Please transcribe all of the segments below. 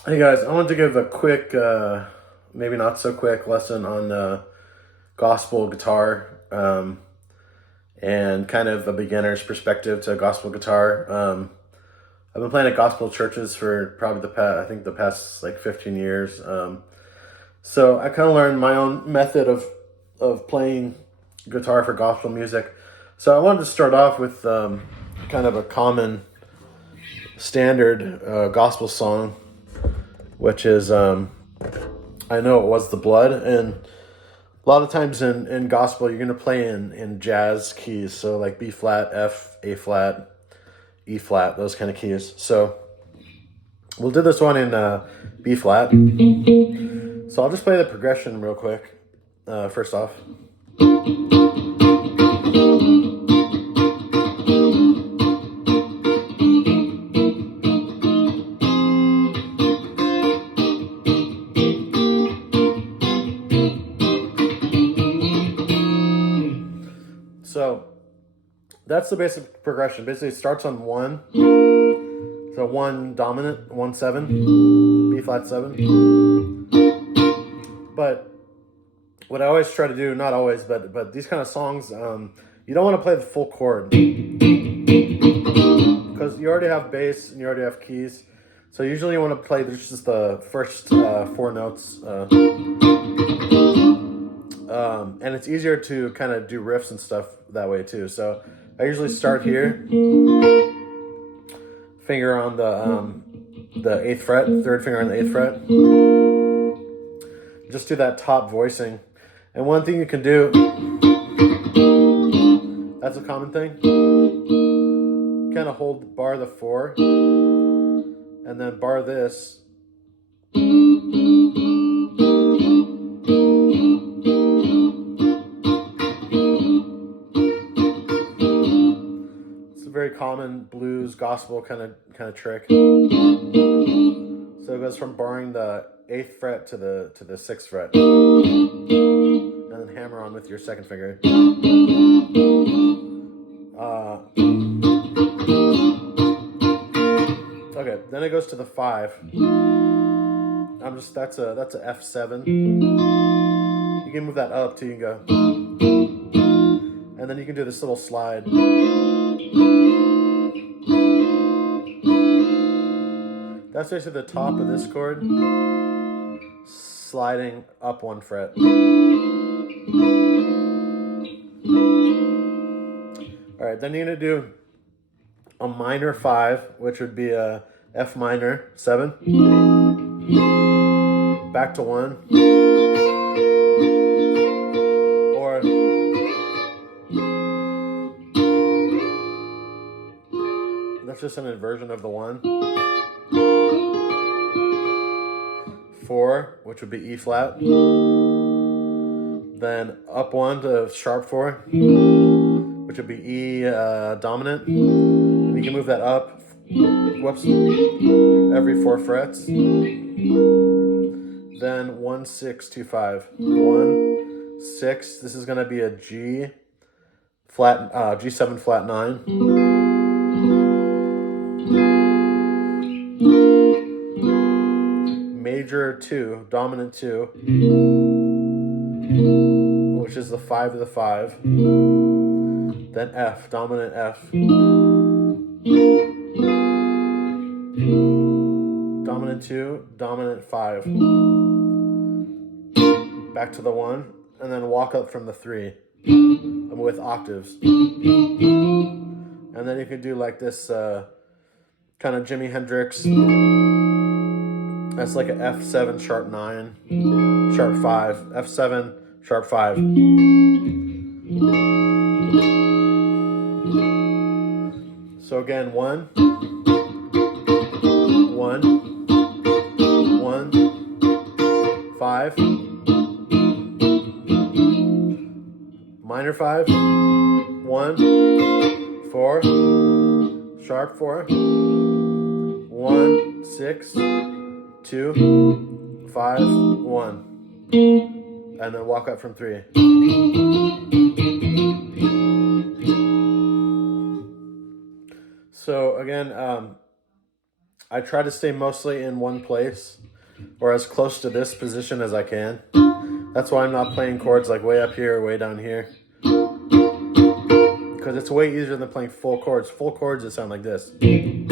Hey guys, I wanted to give a quick, maybe not so quick lesson on gospel guitar and kind of a beginner's perspective to gospel guitar. I've been playing at gospel churches for probably I think the past like 15 years. So I kind of learned my own method of playing guitar for gospel music. So I wanted to start off with kind of a common standard gospel song, which is I Know It Was the Blood. And a lot of times in gospel, you're going to play in jazz keys. So like B flat, F, A flat, E flat, those kind of keys. So we'll do this one in B flat. So I'll just play the progression real quick, first off. So that's the basic progression. Basically, it starts on 1. So 1 dominant, 1 7, B flat 7. But what I always try to do, not always, but these kind of songs, you don't want to play the full chord because you already have bass and you already have keys. So usually you want to play just the first 4 notes. And it's easier to kind of do riffs and stuff that way too. So I usually start here, finger on the 8th fret, 3rd finger on the 8th fret. Just do that top voicing. And one thing you can do, that's a common thing, kind of hold bar the 4 and then bar this. Very common blues gospel kind of trick. So it goes from barring the 8th fret to the 6th fret, and then hammer on with your 2nd finger. Okay, then it goes to the 5. That's a F7. You can move that up too. You can go, and then you can do this little slide. That's basically the top of this chord, sliding up 1 fret. All right, then you're gonna do a minor 5, which would be a F minor 7, back to 1, or that's just an inversion of the 1. 4, which would be E flat, then up 1 to sharp 4, which would be E dominant, and you can move that up, whoops, every 4 frets, then 1 6 2 5, 1 6. This is going to be a G flat, G7 flat 9. Major 2, dominant 2, which is the 5 to the 5, then F, dominant F, dominant 2, dominant 5, back to the 1, and then walk up from the 3 with octaves. And then you can do like this kind of Jimi Hendrix. That's like an F7 sharp 9, sharp 5, F7 sharp 5. So again, 1, 1, 1, 5, minor 5, 1, 4, sharp 4, 1, 6, 2, 5, 1, and then walk up from 3. So again, I try to stay mostly in one place or as close to this position as I can. That's why I'm not playing chords like way up here or way down here. Because it's way easier than playing full chords. Full chords that sound like this. And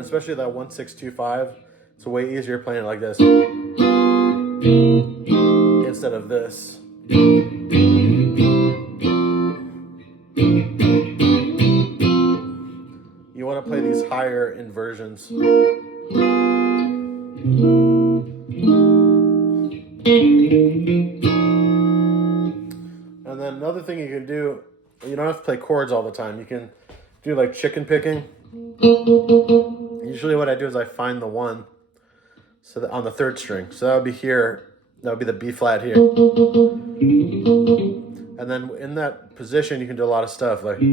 especially that 1-6-2-5, it's way easier playing it like this instead of this. You want to play these higher inversions. And then another thing you can do, you don't have to play chords all the time. You can do like chicken picking. Usually what I do is I find the one so that on the third string. So that would be here. That would be the B flat here. And then in that position, you can do a lot of stuff like. And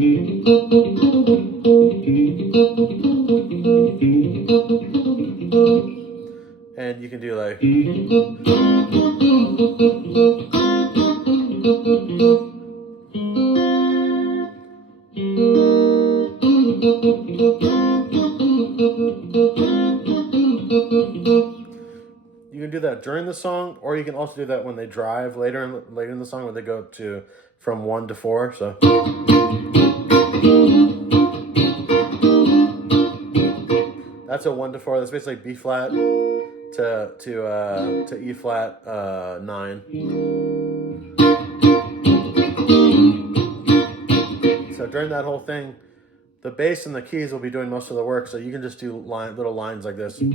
you can do like. You can do that during the song, or you can also do that when they drive later in the song, when they go to from 1 to 4. So that's a 1 to 4. That's basically B flat to E flat 9. So during that whole thing, the bass and the keys will be doing most of the work, so you can just do little lines like this. You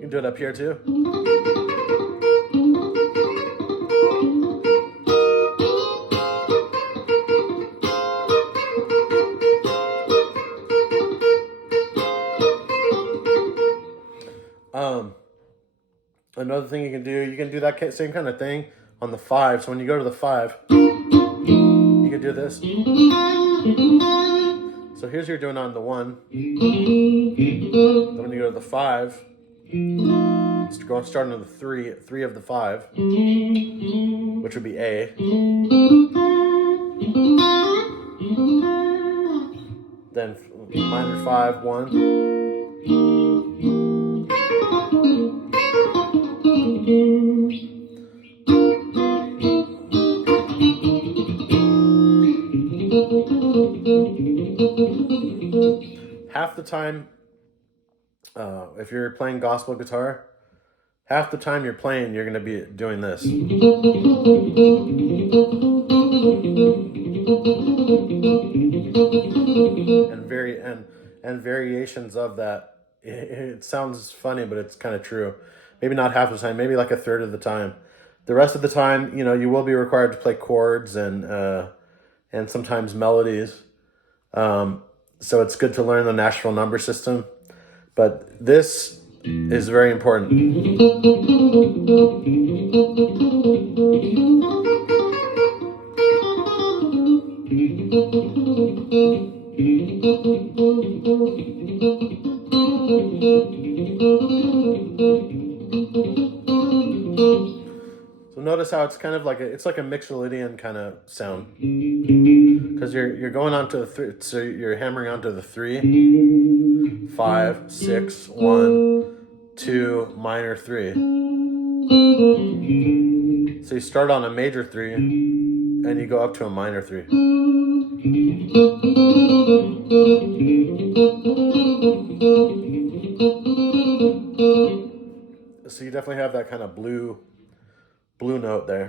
can do it up here too. Another thing you can do that same kind of thing on the 5. So when you go to the 5, you can do this. So here's you're doing on the 1. Then when you go to the 5, it's starting on the 3 of the 5, which would be A. Then minor 5, 1. Half the time, if you're playing gospel guitar, half the time you're playing, you're going to be doing this. And variations of that. It sounds funny, but it's kind of true. Maybe not half the time, maybe like a third of the time. The rest of the time, you will be required to play chords and sometimes melodies. So it's good to learn the Nashville number system. But this is very important. So notice how it's kind of like it's like a Mixolydian kind of sound, because you're going onto the 3, so you're hammering onto the 3, 5, 6, 1, 2, minor 3. So you start on a major 3 and you go up to a minor 3. So you definitely have that kind of blue note there.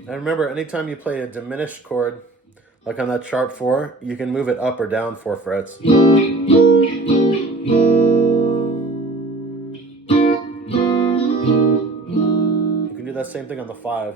And remember, anytime you play a diminished chord, like on that sharp 4, you can move it up or down 4 frets. You can do that same thing on the 5.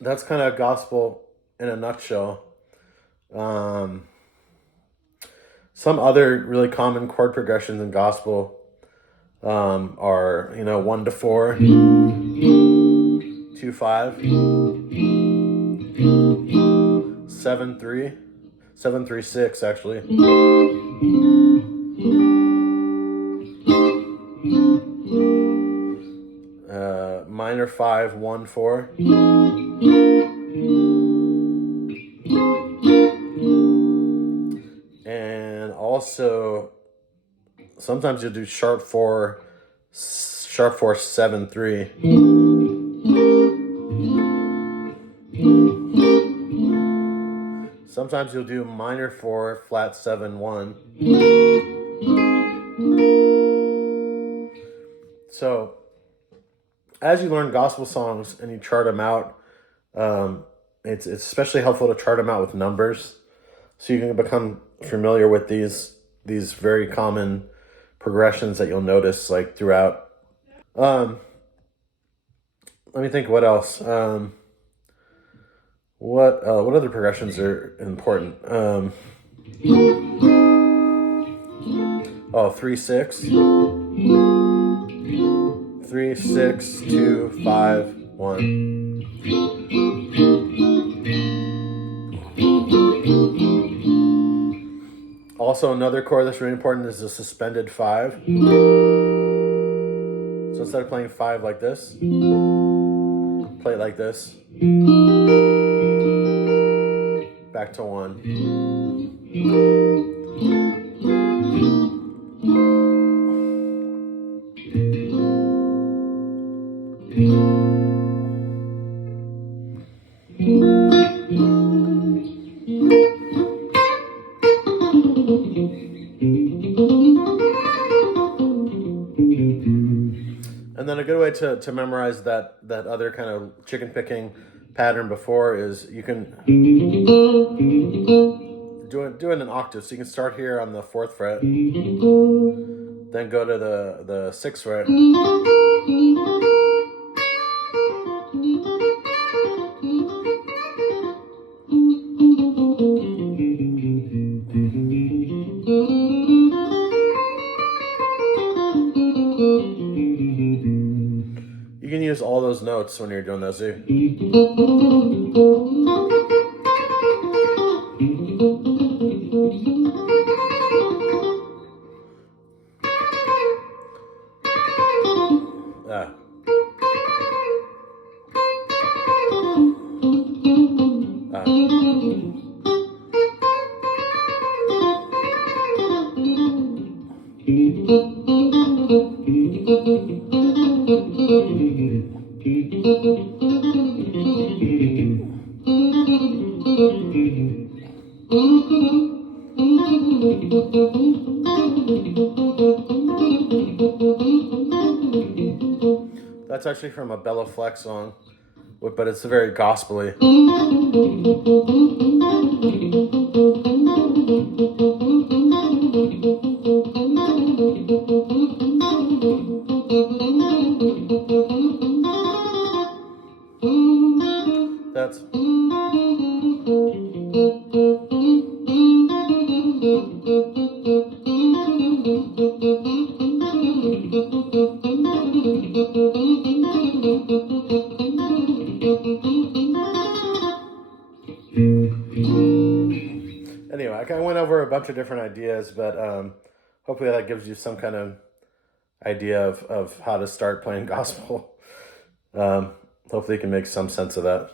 that's kind of gospel in a nutshell. Um, some other really common chord progressions in gospel are 1 to 4, 2 5, 7 3, 7 3 6 actually. Minor 5 1 4. And also sometimes you'll do sharp 4 7 3. Sometimes you'll do minor 4 flat 7 1. So as you learn gospel songs and you chart them out, it's especially helpful to chart them out with numbers, so you can become familiar with these very common progressions that you'll notice like throughout. Let me think. What else? What other progressions are important? 3 6, 3 6 2 5 1. Also, another chord that's really important is the suspended 5. So instead of playing 5 like this, play it like this. Back to 1. And then a good way to memorize that other kind of chicken picking pattern before is you can do it in an octave. So you can start here on the 4th fret, then go to the 6th fret, you can use all those notes when you're doing those. That's actually from a Bella Fleck song, but it's very gospel-y. That's anyway, I went over a bunch of different ideas, but hopefully that gives you some kind of idea of how to start playing gospel. Hopefully you can make some sense of that.